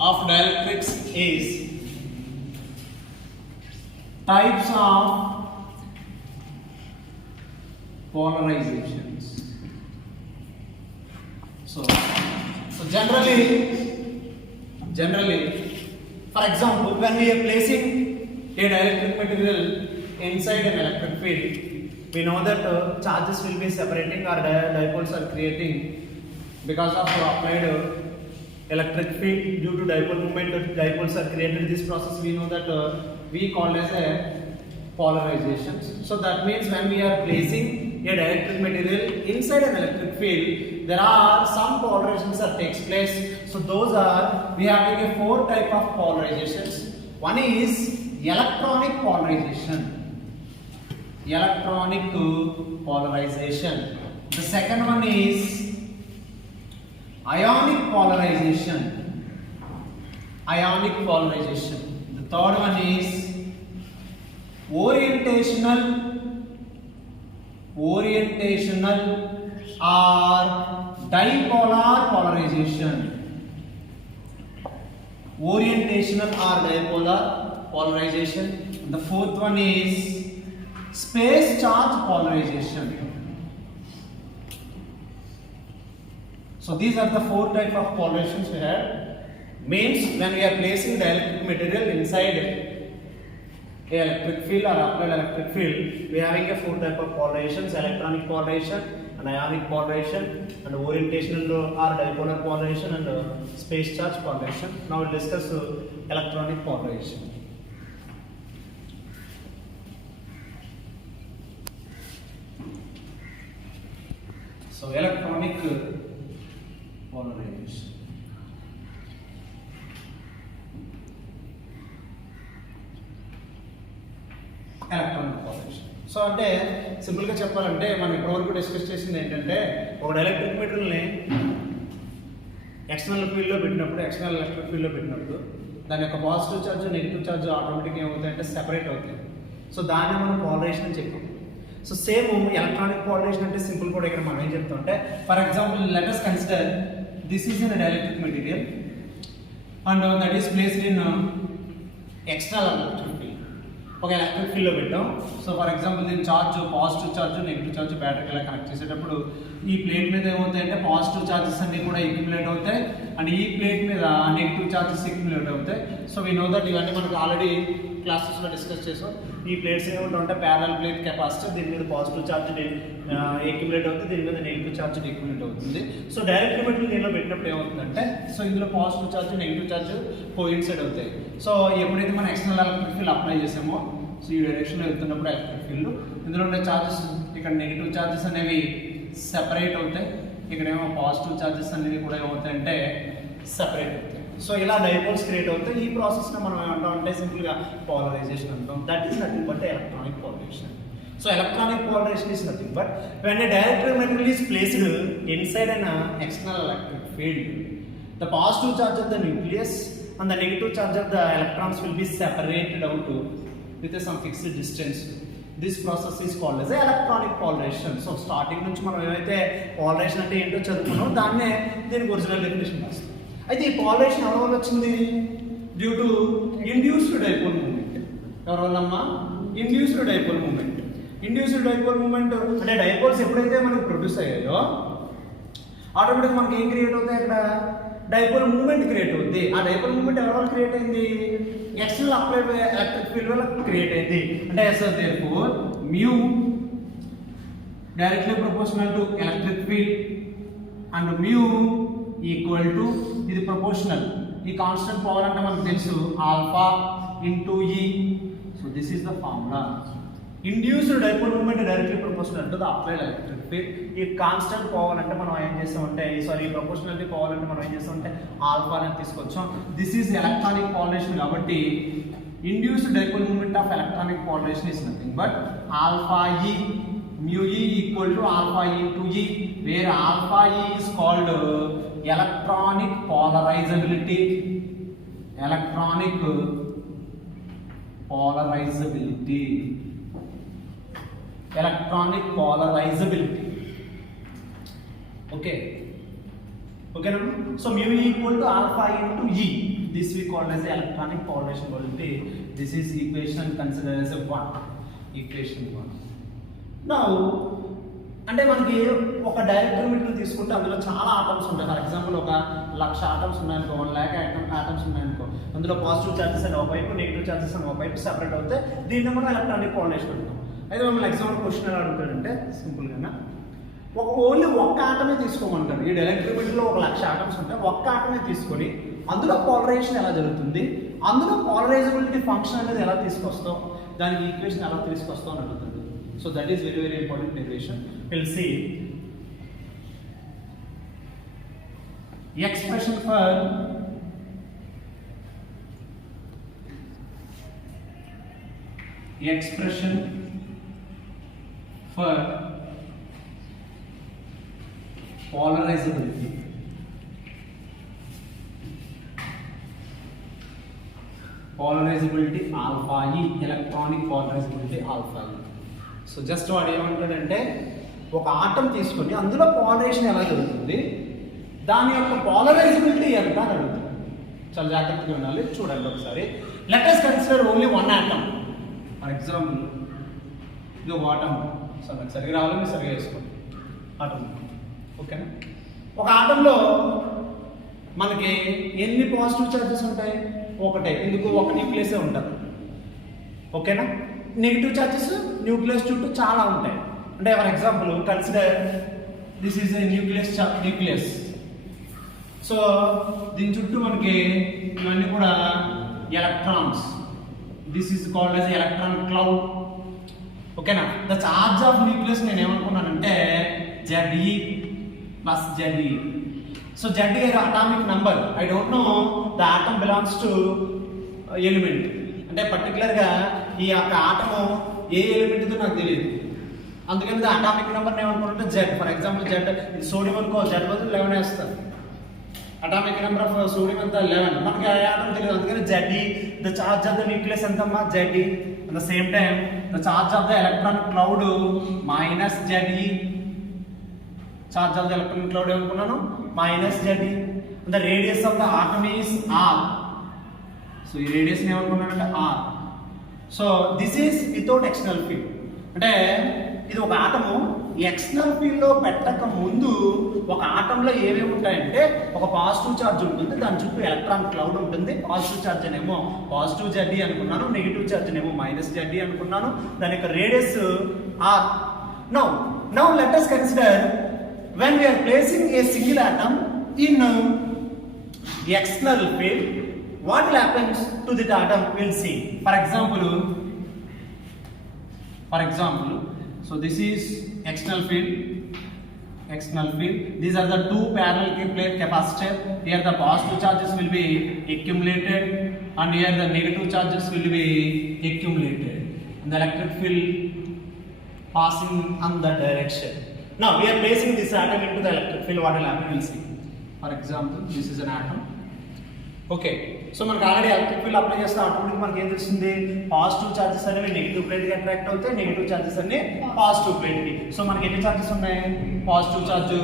of dielectrics is types of polarizations. So generally, for example, when we are placing a dielectric material inside an electric field, we know that charges will be separating or dipoles are creating because of applied electric field. Due to dipole moment, dipoles are created. This process we know that we call as a polarization. So that means when we are placing a dielectric material inside an electric field, there are some polarizations that takes place. So those are, we are having a 4 type of polarizations. One is electronic polarization. Electronic polarization. The second one is ionic polarization. Ionic polarization. The third one is orientational or dipolar polarization. Orientational or dipolar polarization. And the fourth one is space charge polarization. So these are the 4 type of polarizations we have. Means when we are placing dielectric material inside a electric field or applied electric field, we are having a 4 type of polarizations: electronic polarization, and ionic polarization, and orientational or dipolar polarization, and space charge polarization. Now we'll discuss electronic polarization. So electronic polarization. Electronic polarization. So అంటే సింపుల్గా చెప్పాలంటే మనం ఇప్పటివరకు డిస్కస్ చేసింది ఏంటంటే, ఒక ఎలక్ట్రిక్ మెటీరియల్ని ఎక్స్టర్నల్ ఫీల్డ్లో పెట్టినప్పుడు, ఎక్స్టర్నల్ ఎలక్ట్రిక్ ఫీల్డ్లో పెట్టినప్పుడు దాని యొక్క పాజిటివ్ ఛార్జ్ నెగిటివ్ ఛార్జ్ ఆటోమేటిక్గా ఏమవుతాయంటే సెపరేట్ అవుతాయి. సో దాన్ని మనం పోలరైజేషన్ అని చెప్పాం. సో సేమ్ ఎలక్ట్రానిక్ పోలరైజేషన్ అంటే సింపుల్ కూడా ఇక్కడ మనం ఏం చెప్తామంటే, for example let us consider this is an dielectric material and that is placed in external electric field. ఒక ఎలక్ట్రిక్ ఫీల్డ్లో పెట్టాం. సో ఫర్ ఎగ్జాంపుల్ దీని charge positive charge negative charge బ్యాటరీకి ఇలా కనెక్ట్ చేసేటప్పుడు ఈ ప్లేట్ మీద ఏమవుతాయంటే పాజిటివ్ ఛార్జెస్ అన్నీ కూడా ఎక్యుములేట్ అవుతాయి అండ్ ఈ ప్లేట్ మీద నెగిటివ్ ఛార్జెస్ ఎక్యుములేట్ అవుతాయి. సో వీ నో దట్ ఇవన్నీ మనకు ఆల్రెడీ క్లాసెస్లో డిస్కస్ చేసాం. ఈ ప్లేట్స్ ఏమిటంటే ప్యారల్ ప్లేట్ కెపాసిటర్, దీని మీద పాజిటివ్ ఛార్జ్ ఎక్యుములేట్ అవుతుంది, దీని మీద నెగిటివ్ ఛార్జ్ ఎక్యుములేట్ అవుతుంది. సో డైరెక్ట్ మెటీరియల్ దీనిలో పెట్టినప్పుడు ఏమవుతుందంటే, సో ఇందులో positive charge negative charge coincide అవుతాయి. సో ఎప్పుడైతే మనం ఎక్స్టర్నల్ ఎలక్ట్రిక్ ఫీల్డ్ అప్లై చేసామో, సో ఈ డైరెక్షన్లో వెళ్తున్నప్పుడు ఎలక్ట్రిక్ ఫీల్డ్ ఇందులో ఉండే ఛార్జెస్, ఇక్కడ నెగిటివ్ ఛార్జెస్ అనేవి సెపరేట్ అవుతాయి, ఇక్కడేమో పాజిటివ్ ఛార్జెస్ అనేవి కూడా ఏమవుతాయంటే సెపరేట్ అవుతాయి. సో ఇలా డైపోల్స్ క్రియేట్ అవుతాయి. ఈ ప్రాసెస్ని మనం ఏమంటాం అంటే సింపుల్గా పోలరైజేషన్ అంటాం. That is nothing but electronic polarization. So electronic polarization is nothing but when a dielectric material is placed inside an external electric field, the positive charge of the nucleus and the negative charge of the electrons will be separated out with some fixed distance. This process is called as electronic polarization. So starting నుంచి మనం ఏమైతే పోలరైజేషన్ అంటే ఏంటో చదువుకున్నామో దాన్నే దీనికి original definition రాస్తాం. అయితే ఈ పోలరైజేషన్ ఎవరి వల్ల వచ్చింది? Due to induced dipole moment. ఎవరి వల్లమ్మా? Induced dipole moment. Induced dipole moment అంటే డైపోల్స్ ఎప్పుడైతే మనకు ప్రొడ్యూస్ అయ్యాయో ఆటోమేటిక్ మనకి ఏం క్రియేట్ అవుతాయి? అక్కడ డైపోల్ మూమెంట్ క్రియేట్ అవుతుంది. ఆ డైపోల్ మూమెంట్ ఎవరి వల్ల క్రియేట్ అయింది? ఎక్స్టర్నల్ అప్లైడ్ ఎలక్ట్రిక్ ఫీల్డ్ వల్ల క్రియేట్ అయింది. అంటే ఎస్ఆర్ therefore mu directly proportional to electric field and mu equal to, ఇది ప్రపోర్షనల్, ఈ కాన్స్టెంట్ పవర్ అంటే మనకు తెలుసు alpha into e. So this is the formula. Induced dipole moment directly proportional to the applied electric field. ఈ constant పోవాలంటే మనం ఏం చేస్తామంటే, సారీ ప్రపోర్షనాలిటీ పోవాలంటే మనం ఏం చేస్తామంటే ఆల్ఫా అనేది తీసుకొచ్చాం. దిస్ ఈజ్ ఎలక్ట్రానిక్ పోలరైజేషన్ కాబట్టి induced dipole moment of electronic polarization is nothing but alpha e mu e equal to alpha e into e, where alpha e is called electronic polarizability. Electronic polarizability. Electronic polarizability. Okay. Okay, so mu e equal to alpha into e. This we called as electronic polarization quality. This is equation considered as a 1, equation 1. Now అంటే మనకి ఒక డైరెక్ట్రిమిటర్ తీసుకుంటే అందులో చాలా ఆటమ్స్ ఉంటాయి. For example ఒక 1,00,000 ఆటమ్స్ ఉన్నాయనుకో, 1,00,000 ఆటమ్స్ ఉన్నాయనుకో, అందులో పాజిటివ్ చార్జెస్ అని ఒక వైపు, నెగిటివ్ చార్జెస్ అని ఒక వైపు సెపరేట్ అవుతాయి. దీన్ని మనం ఎలక్ట్రానిక్ పాలినేషన్ అంటాం. అయితే మనం ఎగ్జాంపుల్ క్వశ్చన్ ఎలా అడుగుతాడంటే సింపుల్గా ఓన్లీ ఒక్క ఆటమే తీసుకోమంటారు. ఈ డైరెక్ట్రిమిటర్లో ఒక 1,00,000 ఆటమ్స్ ఉంటాయి, ఒక్క ఆటమే తీసుకొని అందులో పోలరైజేషన్ ఎలా జరుగుతుంది, అందులో పోలరైజబిలిటీ ఫంక్షన్ అనేది ఎలా తీసుకొస్తాం, దానికి ఈక్వేషన్ ఎలా తీసుకొస్తాం అని అడుగుతుంది. So that is very very important derivation. We'll see expression for polarizability. Polarizability alpha E, electronic polarizability alpha E. So just వాడు ఏమంటాడంటే ఒక ఆటం తీసుకొని అందులో పోలరైజేషన్ ఎలా జరుగుతుంది, దాని యొక్క పోలరైజబిలిటీ ఎంత అని అడుగుతుంది. చాలా జాగ్రత్తగా ఉండాలి, చూడండి ఒకసారి. Let us consider only one atom. For example ఇది ఒక ఆటం. సో నాకు సరిగా రావాలి, మీరు సరిగా వేసుకోండి. ఆటం ఓకేనా. ఒక ఆటంలో మనకి ఎన్ని పాజిటివ్ చార్జెస్ ఉంటాయి? ఒకటే. ఎందుకు? ఒక న్యూక్లియసే ఉంటుంది. ఓకేనా. నెగిటివ్ చార్జెస్ న్యూక్లియస్ చుట్టూ చాలా ఉంటాయి. అంటే for example consider this is a nucleus. So దీని చుట్టూ మనకి ఇవన్నీ కూడా electrons. This is called as electron cloud. ఓకేనా. ద చార్జ్ ఆఫ్ న్యూక్లియస్ నేను ఏమనుకున్నానంటే Ze plus Ze. So Ze atomic number. I don't know the atom belongs to element. అంటే పర్టికులర్గా ఈ యొక్క ఆటము ఏ ఎలిమెంట్తో నాకు తెలియదు, అందుకని అటామిక్ నెంబర్ ఏమనుకుంటే జెడ్. ఫర్ ఎగ్జాంపుల్ జెడ్, ఇది సోడియం అనుకో, జెడ్ బదులు 11 వేస్తారు. అటామిక్ నెంబర్ ఆఫ్ సోడియం అంతా 11, మనకి ఆ ఆటం తెలియదు, అందుకని Ze. The charge of the nucleus ఎంతమ్మా? Ze. At the same time the charge of the electron cloud minus Ze. Charge of the electron cloud ఏమనుకున్నాను? Minus Ze. The radius of the atom is R. So ఈ radius ఏమనుకున్నానంటే R. So this is without external field. అంటే ఇది ఒక atom external field లో పెట్టక ముందు ఒక ఆటంలో ఏమేమి ఉంటాయంటే ఒక పాజిటివ్ ఛార్జ్ ఉంటుంది, దాని చుట్టూ ఎలక్ట్రాన్ క్లౌడ్ ఉంటుంది. పాజిటివ్ ఛార్జ్ అనేమో పాజిటివ్ Ze అనుకున్నాను, నెగిటివ్ ఛార్జ్ అనేమో మైనస్ Ze అనుకున్నాను. దాని యొక్క radius R. Now let us consider when we are placing a single atom in external field, what will happen to that atom? We'll see. For example, so this is external field. These are the two parallel plate capacitor. Here the positive charges will be accumulated and here the negative charges will be accumulated. And the electric field passing on the direction. Now we are placing this atom into the electric field. What will happen? We'll see. For example, this is an atom. Okay. So మనకు already electric field apply చేస్తే ఆటోమేటిక్ మనకి ఏం తెలుస్తుంది? Positive charges అనేవి నెగిటివ్ ప్లేట్కి అట్రాక్ట్ అవుతాయి, negative charges అన్ని పాజిటివ్ ప్లేట్కి. సో మనకి ఎన్ని చార్జెస్ ఉన్నాయి? Positive charge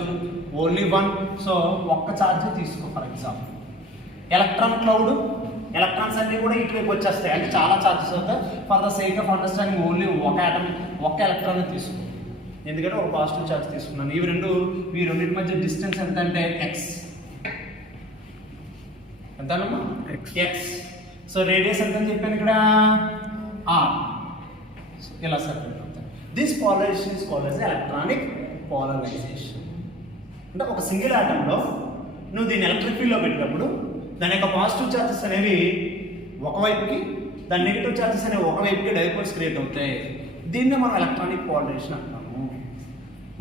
only 1. సో ఒక్క ఛార్జ్ తీసుకో. For example electron cloud, electrons అన్ని కూడా ఇటువైపు వచ్చేస్తాయి, అంటే చాలా చార్జెస్ అవుతాయి. For the sake of understanding only ఒక ఆటమ్, ఒక్క ఎలక్ట్రాన్ తీసుకో, ఎందుకంటే ఒక పాజిటివ్ చార్జ్ తీసుకున్నాను. ఈ రెండింటి మధ్య డిస్టెన్స్ ఎంత అంటే ఎక్స్. ఎంతనమ్మా? ఎక్స్. సో రేడియస్ ఎంత అని చెప్పాను ఇక్కడ? R. సో ఇలా సర్క్యులేట్ అవుతాయి. This polarization is called as electronic polarization. అంటే ఒక సింగిల్ ఆటంలో నువ్వు దీన్ని ఎలక్ట్రిక్ ఫీల్డ్లో పెట్టినప్పుడు దాని యొక్క పాజిటివ్ చార్జెస్ అనేవి ఒకవైపుకి, దాని నెగిటివ్ చార్జెస్ అనేవి ఒకవైపుకి డైపోల్స్ క్రియేట్ అవుతాయి. దీన్నే మనం ఎలక్ట్రానిక్ పోలరైజేషన్ అంటాము.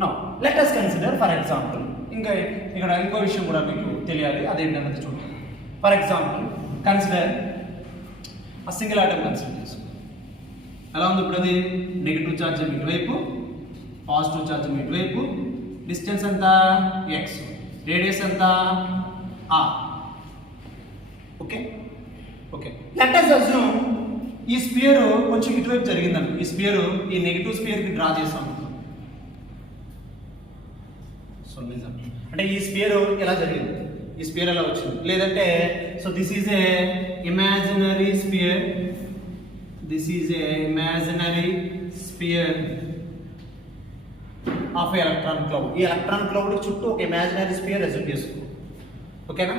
Now let us consider for example, ఇంకా ఇక్కడ ఇంకో విషయం కూడా మీకు తెలియాలి, అదేంటన్నది చూద్దాం. ఫర్ ఎగ్జాంపుల్ కన్సిడర్ ఆ సింగిల్ ఆటమ్ కన్సిడర్ చేసుకో. ఎలా ఉంది ఇప్పుడు? అది నెగిటివ్ ఛార్జ్ ఇటువైపు, పాజిటివ్ ఛార్జ్ ఇటువైపు, డిస్టెన్స్ ఎంత? ఎక్స్, రేడియస్ ఎంత? R. Okay. Let us assume ఈ స్పియర్ కొంచెం ఇటువైపు జరిగిందండి. ఈ స్పియర్ ఈ నెగిటివ్ స్పియర్కి డ్రా చేసాం. సో నిజం అంటే ఈ స్పియర్ ఎలా జరిగింది? ఈ స్పియర్ ఎలా వచ్చింది. లేదంటే so this is a imaginary sphere, this is a imaginary sphere of electron cloud. ఈ ఎలక్ట్రాన్ క్లౌడ్ చుట్టూ ఒక ఇమాజినరీ స్పియర్ అజ్యూమ్ చేసుకో. ఓకేనా,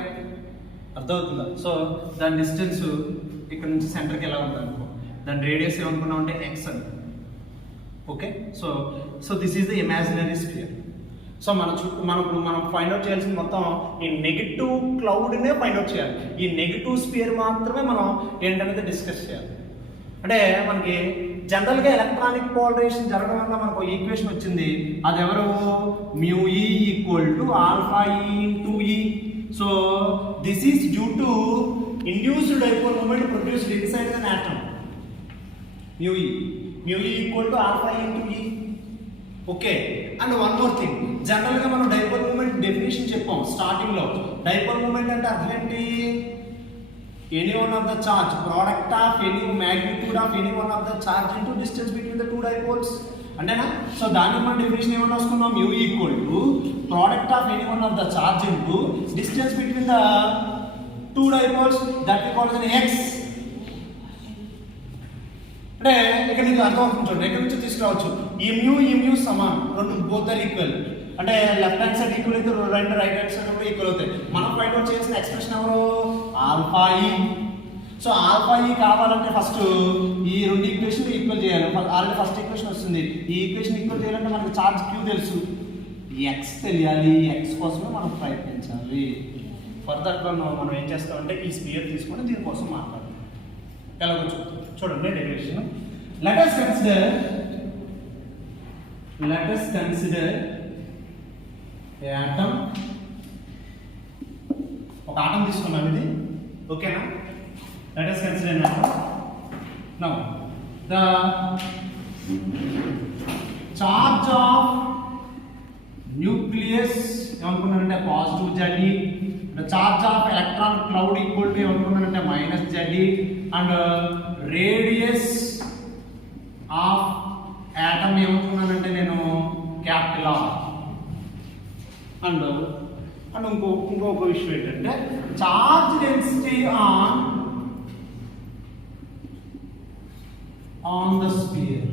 అర్థమవుతుందా? సో దాని డిస్టెన్స్ ఇక్కడ నుంచి సెంటర్కి ఎలా ఉంది అనుకో, దాని రేడియస్ ఏమనుకున్నాం అంటే ఎక్స్ అని. Okay, so so this is the imaginary sphere. So మనం ఫైండ్ అవుట్ చేయాల్సింది మొత్తం ఈ నెగిటివ్ క్లౌడ్నే ఫైండ్ అవుట్ చేయాలి. ఈ నెగిటివ్ స్పియర్ మాత్రమే మనం ఏంటనేది డిస్కస్ చేయాలి. అంటే మనకి జనరల్గా ఎలక్ట్రానిక్ పోలరైజేషన్ జరగడం వల్ల మనకు ఈక్వేషన్ వచ్చింది. అది ఎవరు, μe ఈక్వల్ టు ఆల్ఫా ఈ into e. So this is due to induced dipole moment produced inside an atom. μe equal to alpha into e. Okay, and one more thing, general గా మనం dipole moment definition చెప్పాం starting లో. Dipole moment అంటే అర్థం ఏంటి, any one of the charge product of any magnitude of any one of the charge into distance between the two dipoles అంటేనా. So దానికి మనం డెఫినేషన్ ఏమని రాసుకున్నాం, μ equal to product of any one of the charge into distance between the two dipoles that we call as x. అంటే ఇక్కడ నీకు అర్థం అవుతుంది చూడండి, ఎక్కడి నుంచి తీసుకురావచ్చు. ఈ మ్యూ సమానం, రెండు బోత్ ఆర్ ఈక్వల్. అంటే లెఫ్ట్ హ్యాండ్ సైడ్ ఈక్వల్ అయితే రెండు రైట్ హ్యాండ్ సైడ్ కూడా ఈక్వల్ అవుతాయి. మనం ఫైండ్ అవుట్ చేయాల్సిన ఎక్స్ప్రెషన్ ఎవరు, ఆల్ఫా ఈ. సో ఆల్ఫా ఈ కావాలంటే ఫస్ట్ ఈ రెండు ఈక్వేషన్ ఈక్వల్ చేయాలి. ఆల్రెడీ ఫస్ట్ ఈక్వేషన్ వస్తుంది. ఈ ఈక్వేషన్ ఈక్వల్ చేయాలంటే మనకి చార్జ్ క్యూ తెలుసు, ఎక్స్ తెలియాలి. ఎక్స్ కోసమే మనం ప్రయత్నించాలి. ఫర్దర్గా మనం ఏం చేస్తామంటే ఈ స్పియర్ తీసుకొని దీనికోసం మాట్లాడతాం. ఎలాగో చూడండి definition. Let us consider atom. ఒక ఆటం తీసుకున్నాం ఇది, ఓకేనా. let us consider an atom. Now the charge of nucleus ఏమనుకున్నారంటే positive Ze. The charge of electron cloud equal to ఏమనుకున్నారంటే minus Ze. And radius of atom ఏమనుకున్నానంటే నేను క్యాపిటల్ ఆర్. అండ్ ఇంకొక విషయం ఏంటంటే charge density on the sphere.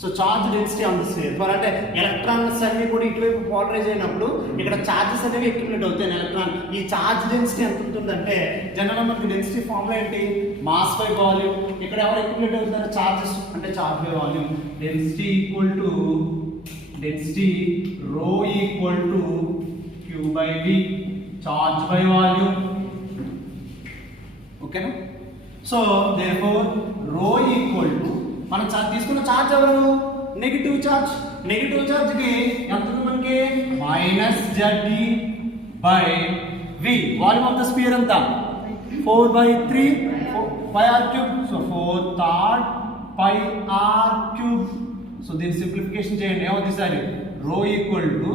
So charge density on the sphere for అంటే electrons అన్ని కూడా ఇటువైపు పోలరైజ్ అయినప్పుడు ఇక్కడ చార్జెస్ అనేవి అక్యుములేట్ అవుతాయి ఎలక్ట్రాన్. ఈ చార్జ్ డెన్సిటీ ఎంత ఉంటుందంటే జనరల్ మనకి డెన్సిటీ ఫార్ములా ఏంటి, మాస్ బై వాల్యూమ్. ఇక్కడ ఎవరు అక్యుములేట్ అవుతారు, చార్జెస్ అంటే charge by volume. Density equal to density rho equal to Q by V, charge by volume. ఓకేనా. So therefore rho equal to మనం తీసుకున్న చార్జ్ ఎవరు, నెగిటివ్ చార్జ్. నెగిటివ్ చార్జ్ కి ఎంత ఉంది మనకి, మైనస్ Ze బై వి. వాల్యూమ్ ఆఫ్ ద స్పియర్ ఎంత, 4/3 πr³. So 4/πr³. సో దీన్ని సింప్లిఫికేషన్ చేయండి, ఏమవుతుంది సార్, రో equal to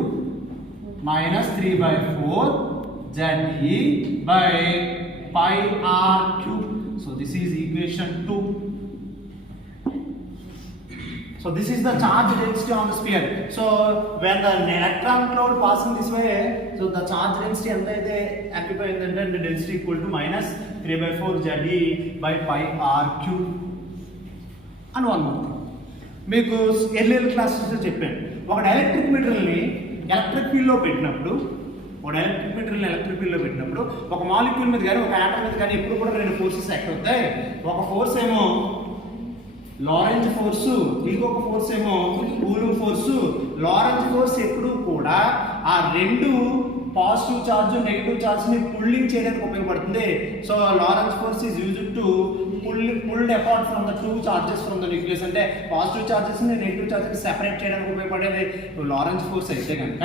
-3/4 Ze by πr³. So this is equation 2. So this is the charge density on the sphere. So when the electron cloud passing this way, so the charge density anta aithe occupy ayindante the density equal to -3/4 Ze by πr³. And one more thing, మీకు ఎర్లియర్ క్లాసెస్లో చెప్పాను, ఒక ఎలక్ట్రిక్ మీటర్ని ఎలక్ట్రిక్ ఫీల్డ్లో పెట్టినప్పుడు ఒక మాలిక్యూల్ మీద కానీ ఒక ఆటమ్ మీద కానీ ఎప్పుడు కూడా రెండు ఫోర్సెస్ యాక్ట్ అవుతాయి. ఒక ఫోర్స్ ఏమో లారెంజ్ ఫోర్స్, ఇంకొక ఫోర్స్ ఏమో కూలుంబ్ ఫోర్స్. లారెంజ్ ఫోర్స్ ఎప్పుడు కూడా ఆ రెండు పాజిటివ్ చార్జ్ నెగిటివ్ చార్జ్ ని పుల్లింగ్ చేయడానికి ఉపయోగపడుతుంది. So Lorenz force is used to pulled apart from the two charges from the nucleus. అంటే పాజిటివ్ చార్జెస్ ని నెగిటివ్ చార్జెస్ ని సెపరేట్ చేయడానికి ఉపయోగపడేది లారెంజ్ ఫోర్స్ అయితే కనుక,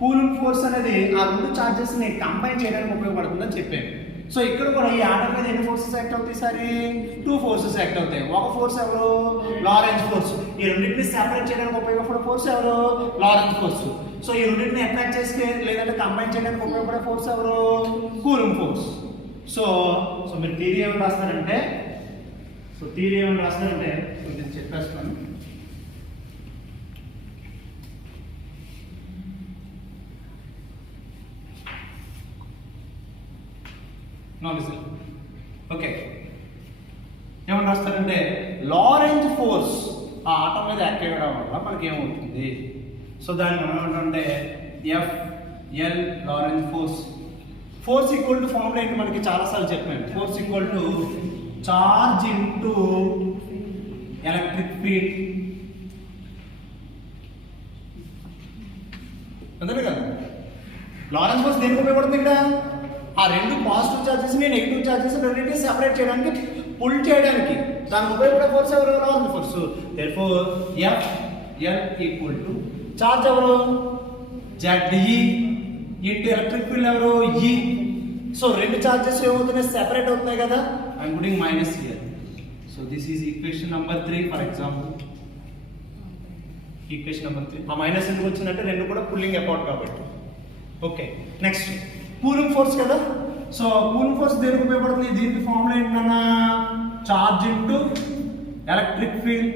కూలుంబ్ ఫోర్స్ అనేది ఆ రెండు చార్జెస్ ని కంబైన్ చేయడానికి ఉపయోగపడుతుందని చెప్పాను. సో ఇక్కడ కూడా ఈ ఆటం మీద ఎన్ని ఫోర్సెస్ యాక్ట్ అవుతాయి సారి, 2 ఫోర్సెస్ యాక్ట్ అవుతాయి. ఒక ఫోర్స్ ఎవరు, లారెంజ్ ఫోర్స్. ఈ రెండింటిని సెపరేట్ చేయడానికి ఉపయోగపడే ఫోర్స్ ఎవరు, లారెంజ్ ఫోర్స్. సో ఈ రెండింటిని అట్రాక్ట్ చేస్తే లేదంటే కంబైన్ చేయడానికి ఉపయోగపడే ఫోర్స్ ఎవరు, కూలుంబ్ ఫోర్స్. సో మీరు థియరీ ఏమని రాస్తారంటే నేను చెప్పేస్తాను. Not is okay. ఏమని రాస్తారంటే లారెంజ్ ఫోర్స్ ఆ ఆటం మీద యాక్ట్ అవ్వడం వల్ల మనకి ఏమవుతుంది. సో దాన్ని మనం ఏమంటే FL Lorenz force. Force equal to formula ఏంటి మనకి చాలాసార్లు చెప్పాను. Force equal to charge into electric field అంతే కదా. లారెన్స్ ఫోర్స్ దేనికి ఉపయోగపడుతుంది ఇక్కడ? ఆ రెండు పాజిటివ్ చార్జెస్ నెగిటివ్ చార్జెస్ రెండింటిని సెపరేట్ చేయడానికి, పుల్ చేయడానికి దానికి ఉపయోగపడే ఫోర్స్ ఎవరు? Lawrence force. Therefore F L equal to charge ఎవరు? ZE ఇంటూ ఎలక్ట్రిక్ ఫీల్డ్ ఎవరు? E. సో రెండు చార్జెస్ ఏమవుతున్నాయి? సెపరేట్ అవుతున్నాయి కదా. I'm putting minus here. So this is equation number 3 for example. Equation number 3. ఆ మైనస్ ఎందుకు వచ్చిందంటే రెండు కూడా పుల్లింగ్ అపార్ట్ కాబట్టి. ఓకే, నెక్స్ట్ కూలింగ్ ఫోర్స్ కదా. సో కూలింగ్ ఫోర్స్ దేనికి ఉపయోగపడుతుంది? దీనికి ఫార్ములా ఏంటన్నా? Charge into electric field.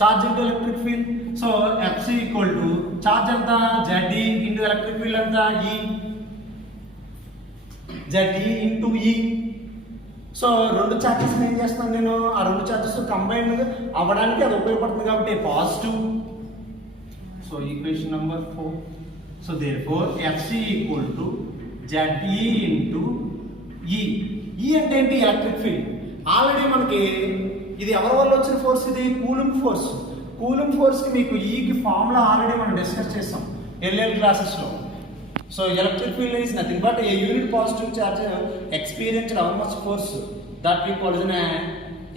Charge into electric field. So FC equal to charge ఎంత? ZE ఇంటూ ఎలక్ట్రిక్ ఫీల్డ్ ఎంత? E. ZE into E. So రెండు చార్జెస్ ఏం చేస్తాను నేను? ఆ రెండు చార్జెస్ కంబైన్ అవ్వడానికి అది ఉపయోగపడుతుంది కాబట్టి positive. So equation number 4. So therefore FC equal to ZE into E. E అంటే ఏంటి? Electric field. ఆల్రెడీ మనకి ఇది ఎవరి వల్ల వచ్చిన ఫోర్స్? ఇది కూలింగ్ ఫోర్స్. కూలింగ్ ఫోర్స్ కి మీకు ఈకి ఫార్ములా ఆల్రెడీ మనం డిస్కస్ చేసాం ఎర్లియర్ క్లాసెస్ లో. So electric field is nothing but A unit positive charge experienced how much force that we call as an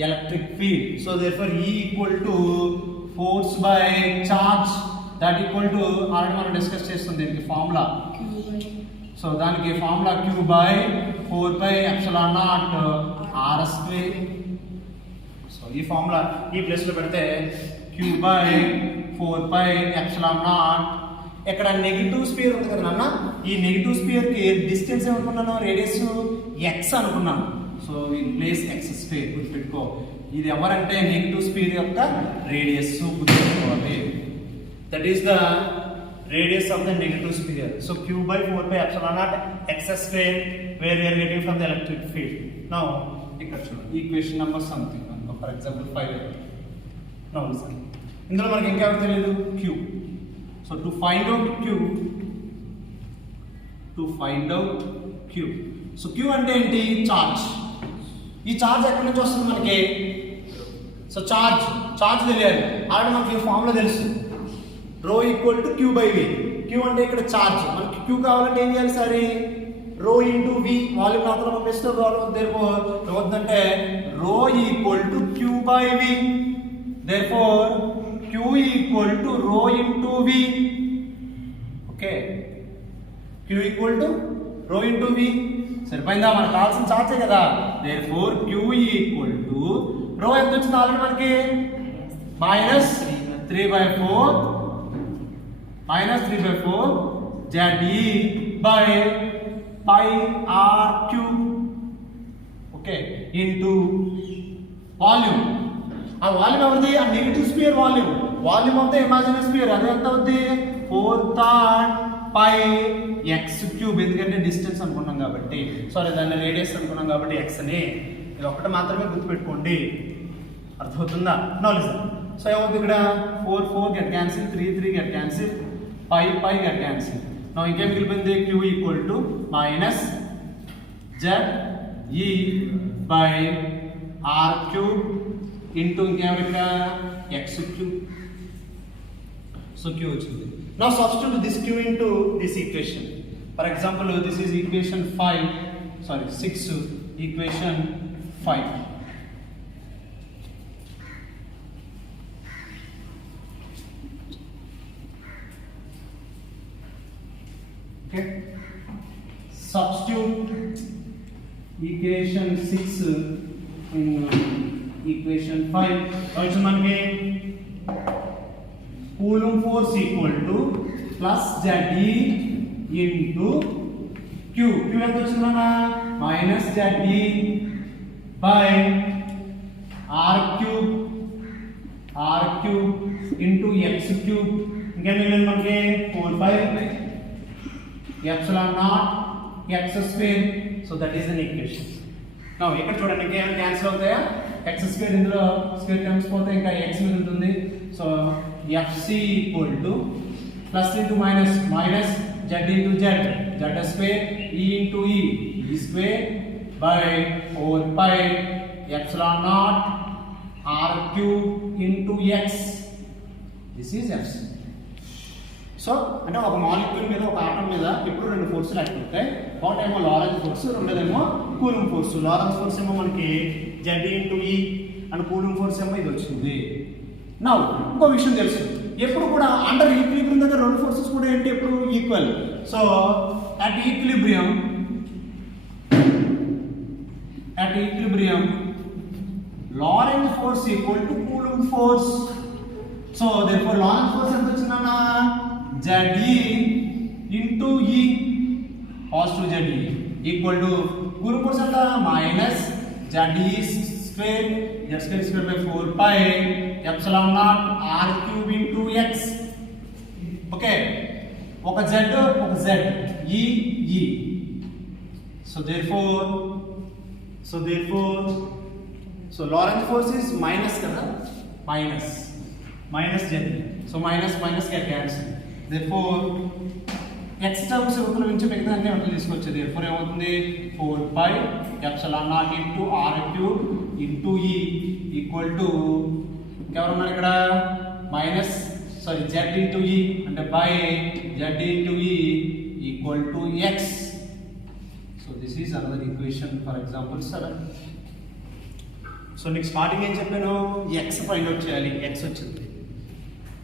electric field. So therefore E equal to force by charge that equal to already మనం discuss చేస్తాం దీనికి formula. So దానికి formula Q by 4 by epsilon naught R square. So ఈ formula ఈ place లో పెడితే Q by 4 by epsilon naught. ఇక్కడ negative sphere ఉంది కదా నాన్న, ఈ నెగిటివ్ స్పియర్ కి డిస్టెన్స్ ఏమనుకున్నాను? రేడియస్ x అనుకున్నాను. So in place x square గుర్తుపెట్టుకో. ఇది ఎవరంటే నెగిటివ్ స్పియర్ యొక్క రేడియస్ గుర్తుపెట్టుకోవాలి. That is the radius of the negative sphere. So Q by 4 by epsilon naught x square where we are getting from the electric field. Now ఇక్కడ చూడండి equation number something అనుకో, for example 5. Now listen, ఇందులో మనకి ఇంకా ఎవరు తెలియదు? Q. So to find out Q. So Q అంటే ఏంటి? చార్జ్. ఈ చార్జ్ ఎక్కడి నుంచి వస్తుంది మనకి? సో చార్జ్ తెలియాలి. ఆల్రెడీ మనకి ఫార్ములా తెలుసు, రో equal to Q by V. Q అంటే ఇక్కడ చార్జ్. మనకి Q కావాలంటే ఏం చేయాలి? సరే రో ఇంటూ V, వాల్యూమ్ మాత్రం పంపిస్తే ఏమవుతుందంటే రో equal to Q by V. Therefore Q equal to rho into V. Okay, Q equal to rho into V. సరిపోయిందా? మనకు కావాల్సిన చార్జే కదా. Therefore Q equal to rho ఎంత వచ్చింది ఆల్రెడీ మనకి? -3/4 ZE by pi R cube. Okay, into volume. ఆ volume ఎవరిది? ఆ negative sphere volume. Volume of the imaginary sphere అది ఎంత అవుద్ది? 4/3 pi x క్యూబ్. ఎందుకంటే డిస్టెన్స్ అనుకున్నాం కాబట్టి, సారీ దాన్ని రేడియస్ అనుకున్నాం కాబట్టి x అని. ఇది ఒకటి మాత్రమే గుర్తుపెట్టుకోండి, అర్థమవుతుందా? Now listen. సో ఏమవుతుంది ఇక్కడ? 4 get cancel, 3 get cancel, pi get cancel. Now ఇంకేం మిగిలిపోయింది? Q equal to ZE by R cube into ఇంకేమైనా ఇక్కడ x క్యూబ్. సో Q వచ్చింది. Now substitute this Q into this equation. For example, this is equation 6, equation 5. Okay, substitute equation 6 in equation 5. Also మనకి coulomb force equal to plus ZE into Q. ఎంత వచ్చిందన్నా? -ZE by R cube into x cube. ఇంకేం మిగిలింది మనకి? 4/5 epsilon naught x square. So that is an equation. Now ఇక్కడ చూడండి ఇంకా ఏమైనా క్యాన్సిల్ అవుతాయా? x square ఇందులో స్క్వేర్ టర్మ్స్ పోతే ఇంకా x మిగులుతుంది. So fc equal to plus into minus minus z into z, z square e into e, e square by 4 pi epsilon naught r cube into x. This is fc. So అంటే ఒక మాలిక్యూల్ మీద ఒక ఆటం మీద ఇప్పుడు రెండు ఫోర్సులు యాక్ట్ అవుతాయి. ఒకటేమో లారెంజ్ ఫోర్స్, రెండోదేమో కూలింగ్ ఫోర్స్. లారెంజ్ ఫోర్స్ ఏమో మనకి Z into E and Coulomb force ఏమో ఇది వచ్చింది. నా ఇంకో విషయం తెలుసు, ఎప్పుడు కూడా అండర్ ఈక్విలిబ్రియం దగ్గర రెండు ఫోర్సెస్ కూడా ఏంటి ఎప్పుడు equal. So at equilibrium Lorenz force equal to cooling force. So therefore Lorenz force ఎంత వచ్చిందన్నా ZE into E, positive ZE equal to cooling force ఎంత minus ZE square, z square by 4 pi epsilon naught r cube into x. Okay, ఒక z ఒక z E E. So therefore Lorentz force is minus కదా, minus z. So minus get cancel. Therefore x terms ఇవతల నుంచి మిగతా అన్ని అట్లా తీసుకొచ్చేది. therefore ఏమవుతుంది 4 pi epsilon naught into r cube into e equal to ఎవరున్నారు ఇక్కడ మైనస్ z into e అంటే by z into e equal to x. So this is another equation for example 7. సో నీకు స్టార్టింగ్ ఏం చెప్పాను, x ఫైండ్ అవుట్ చేయాలి, x వచ్చింది.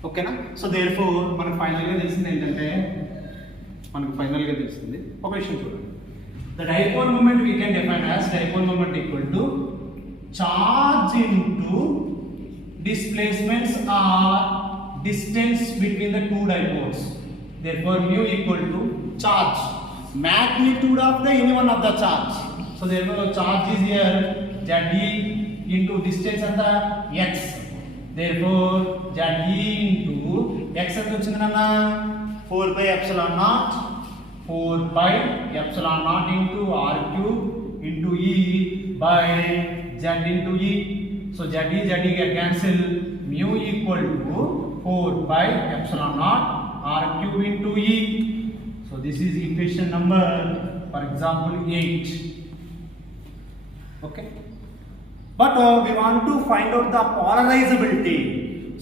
ఓకేనా? So therefore మనకు ఫైనల్గా తెలిసింది ఏంటంటే, ఒక విషయం చూడండి. The dipole moment we can define as dipole moment equal to charge into displacements or distance between the two dipoles. Therefore mu equal to charge, magnitude of the any one of the charge. So therefore charge is here ZE into distance and the x. Therefore ZE into x ఎంత వచ్చిందన్నా 4 pi epsilon naught into r cube into e by z into e. So ZE get cancel, mu equal to 4 pi epsilon naught r cube into e. So this is equation number for example 8. Okay, but we want to find out the polarizability.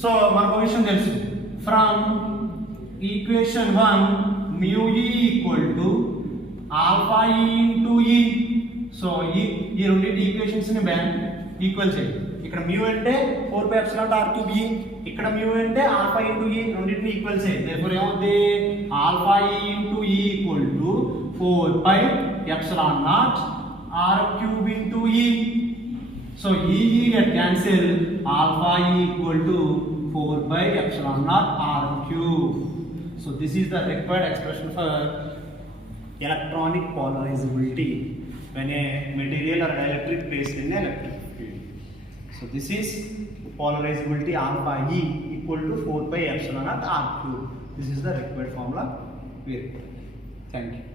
So మనకు విషయం తెలుసు, from equation 1 mu e equal to alpha e into e. So ఈ రెండింటి ఈక్వేషన్స్ ని ఈక్వల్ చేయండి. ఇక్కడ mu అంటే 4 pi epsilon r cube e, ఇక్కడ mu అంటే alpha into e, రెండింటిని ఈక్వల్ చేయండి. therefore ఏమవుతుంది alpha e into e equal to 4 pi epsilon naught r cube into e. So e get cancel, alpha e equal to 4 pi epsilon naught r cube. So this is the required expression for electronic polarizability when a material or dielectric placed in an electric field. So this is polarizability alpha e equal to 4 pi epsilon naught r cube. This is the required formula. Thank you.